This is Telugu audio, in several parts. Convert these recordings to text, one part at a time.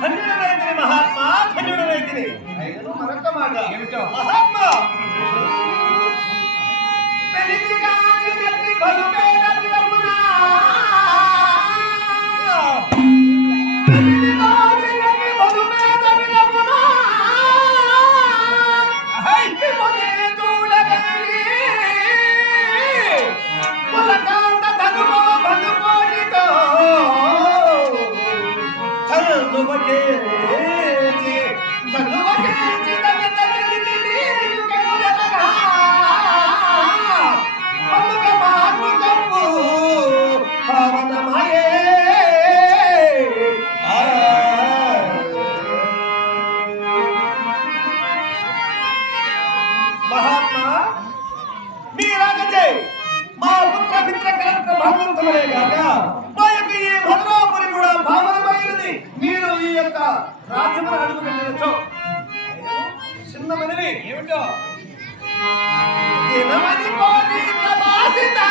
ధన్యుడమైతిని మహాత్మా ధన్యుడమైతిని అయినను మరొక మాట. ఏమిటో? మహాత్మా! పెళ్ళి కాచి తల్లి బలుపే మహోత్తమలే కాక మా యొక్క ఈ భద్రాపురి కూడా భావనమైనది. మీరు ఈ యొక్క రాజ్యమును అడుగుపెట్టచ్చు చిన్న మనవి ఏమిటో? దినమని పోటీ ప్రవాసితా!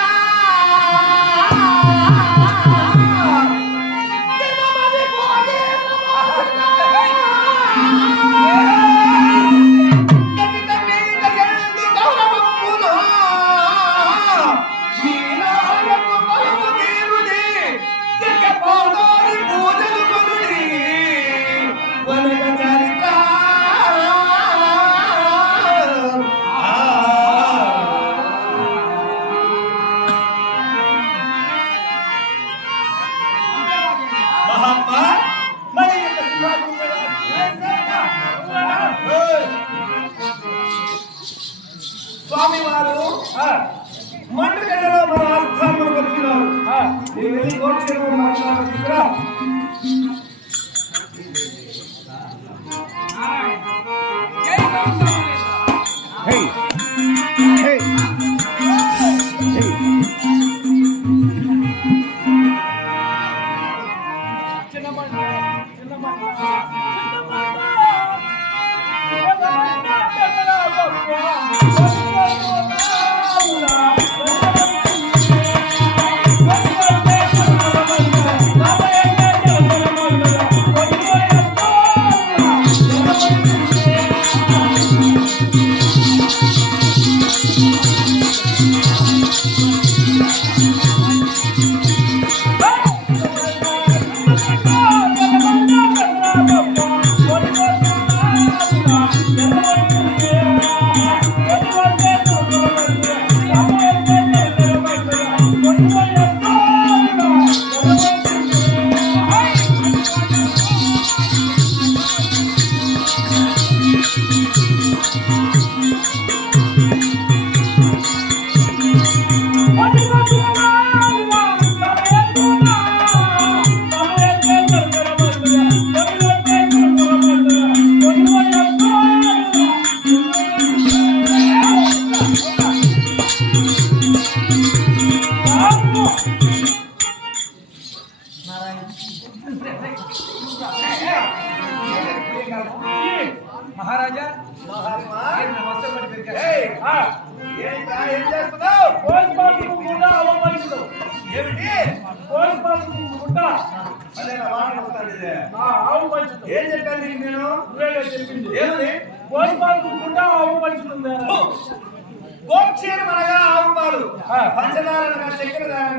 మహారాజా ఏం చేస్తున్నావు? పోలీస్ పాలకు గుండా అవమానించడం ఏమిటి? పోలీస్ పాలకు అదే వాహనం వస్తాను అవమానించడం ఏం చెప్పాను నీకు నేను? నువ్వేగా చెప్పింది. ఏమని పోలీస్ పాలకు గుండా అవమానించడం గోక్షీరం ఆవు పాలు. పంచదారనగా చక్కెర దానం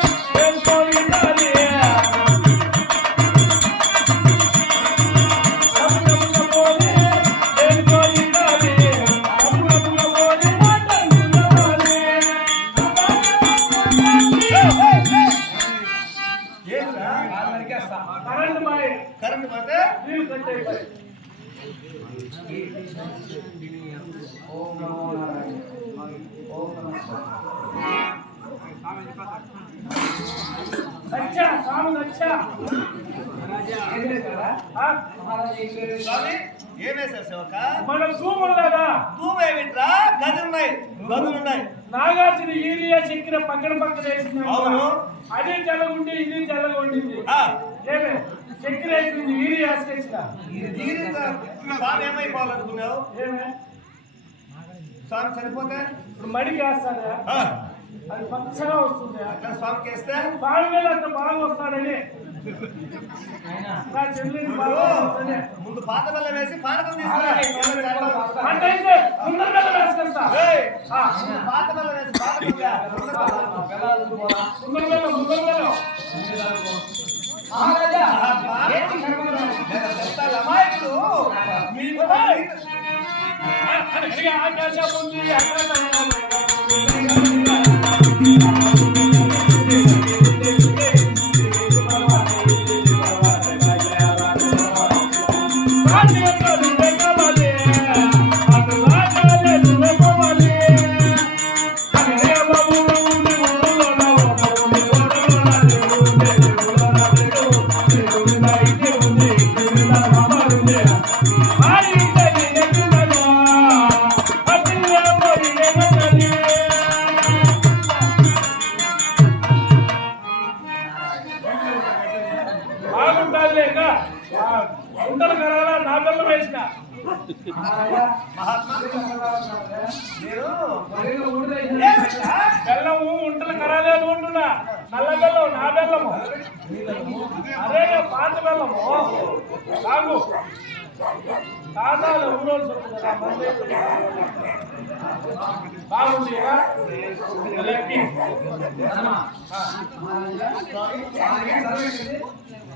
ఓం నమో నారాయణ ఓం నమో స్వామి ఏమేశారు శివక మన భూములు లేదా తూమేమిట్రా గదులున్నాయి గదులున్నాయి నాగార్జున ఈరియా చక్కెర పక్కన పక్కన వేసింది. అవును. అది తెల్లగుండి ఇది తెల్లగా ఉండింది ఏమే? చక్కెర ఈరియా వేసుకొచ్చిన దీనిగా స్వామి ఏమైపోవాలనుకున్నావు? ఏమే? స్వామి చనిపోతే? ఇప్పుడు మడికి వేస్తాడా ఆ, అది పచ్చగా వస్తుంది? అట్లా స్వామికి వేస్తే స్వామి మీద అంత బాగా వస్తాడని. నా చెల్లిని బాగా వస్తాడని. ముందు పాత బెల్లం వేసి పానకం తీసుకురా పాత బెల్లం వేసి పానకం రా. ముందు ఉండలు కరాలా నా పిల్లలు వేసిన? బెల్లము ఉంటలు కరాలేదు ఉంటున్నా నల్ల బెల్లం నా బెల్లము అదే పాత బెల్లము తాతాలు ఊరోలు కదా మంది బాగుంది? లెక్కి.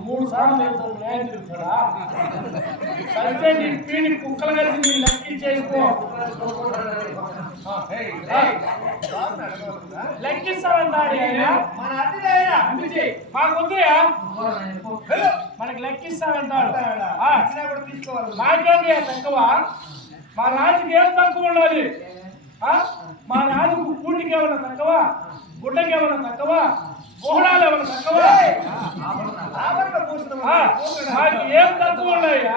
మూడు సార్లు వెళ్తాడు న్యాయం తిరుగుతాడా అయితే నీ పీడి కుక్కలు కలిసి నీ లెక్కి చేసుకో? లెక్కిస్తామంటాడు మన అతిథి ఆయన. మాకు వద్దుయా. మనకి లెక్కిస్తామంటాడు నాకేంటి తక్కువ? మా రాజుకి ఏం తక్కువ ఉండాలి? మా రాజుకు కూటికి ఏమైనా తక్కువ? గుడ్డకి ఏమైనా తక్కువ? గుహడాలు ఏమైనా తక్కువ. మాకు ఏం తక్కువ ఉన్నాయా?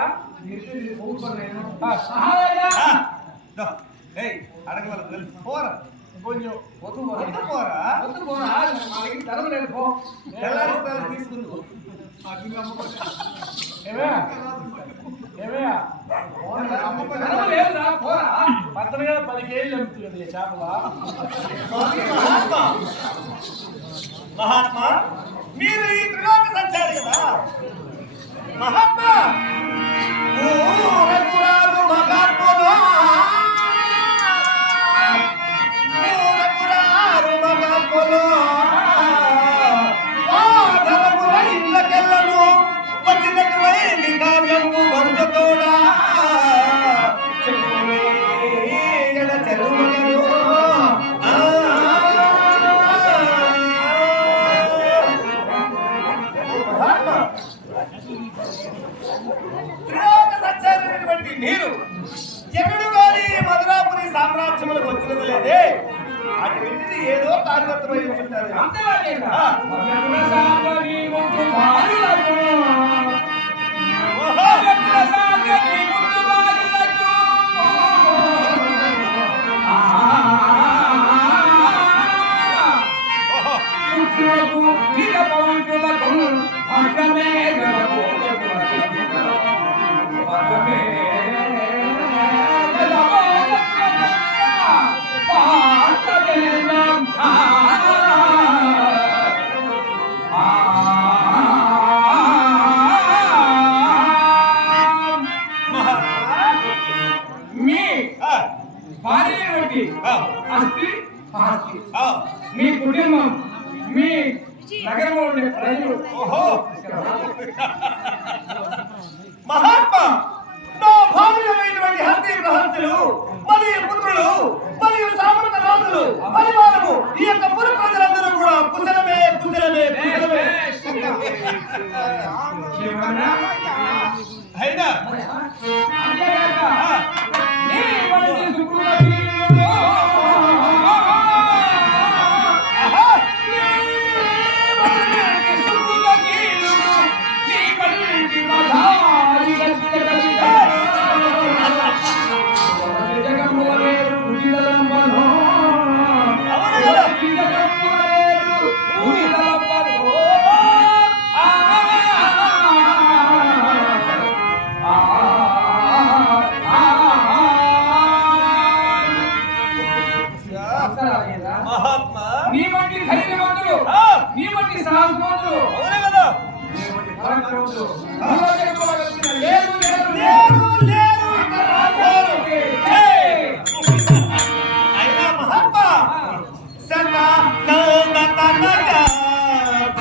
ఆ, ఆ, దో. ఏయ్, అడగవద్దు, వెళ్ళు. పోరా. కొంచెం వద్దు పోరా? తెల్లారిస్తారు తీసుకుందు ఏమే? ఏమే పత్తన పది కేజీలు అమ్ముతుంది చేపలా. మహాత్మా మీరు ఈ త్రిలోక సంచారి కదా? మహాత్మా! త్రిలోక సంచారైనటువంటి నీ సామ్రాజ్యములకు వచ్చినది లేదే? అటువంటిది ఏదో కార్యక్రమై ఉంటుంటారు ఆ. ఓహో! ఓహో! మహాత్మా మీ ఆ, భార్య బట్టి ఆ, అస్తి ఆస్తి ఆ. మీ కుటుంబం మీ నగరంలో ఉండే ప్రజలు. ఓహో! మహాత్మా నా భార్యమైనటువంటి హస్తి ప్రహస్తులు మరియు పుత్రులు మరియు సామంత రాజులు పరివారము ఈ యొక్క పుర ప్రజలందరూ కూడా కుశలమే కుశలమే కుశలమే? అయినా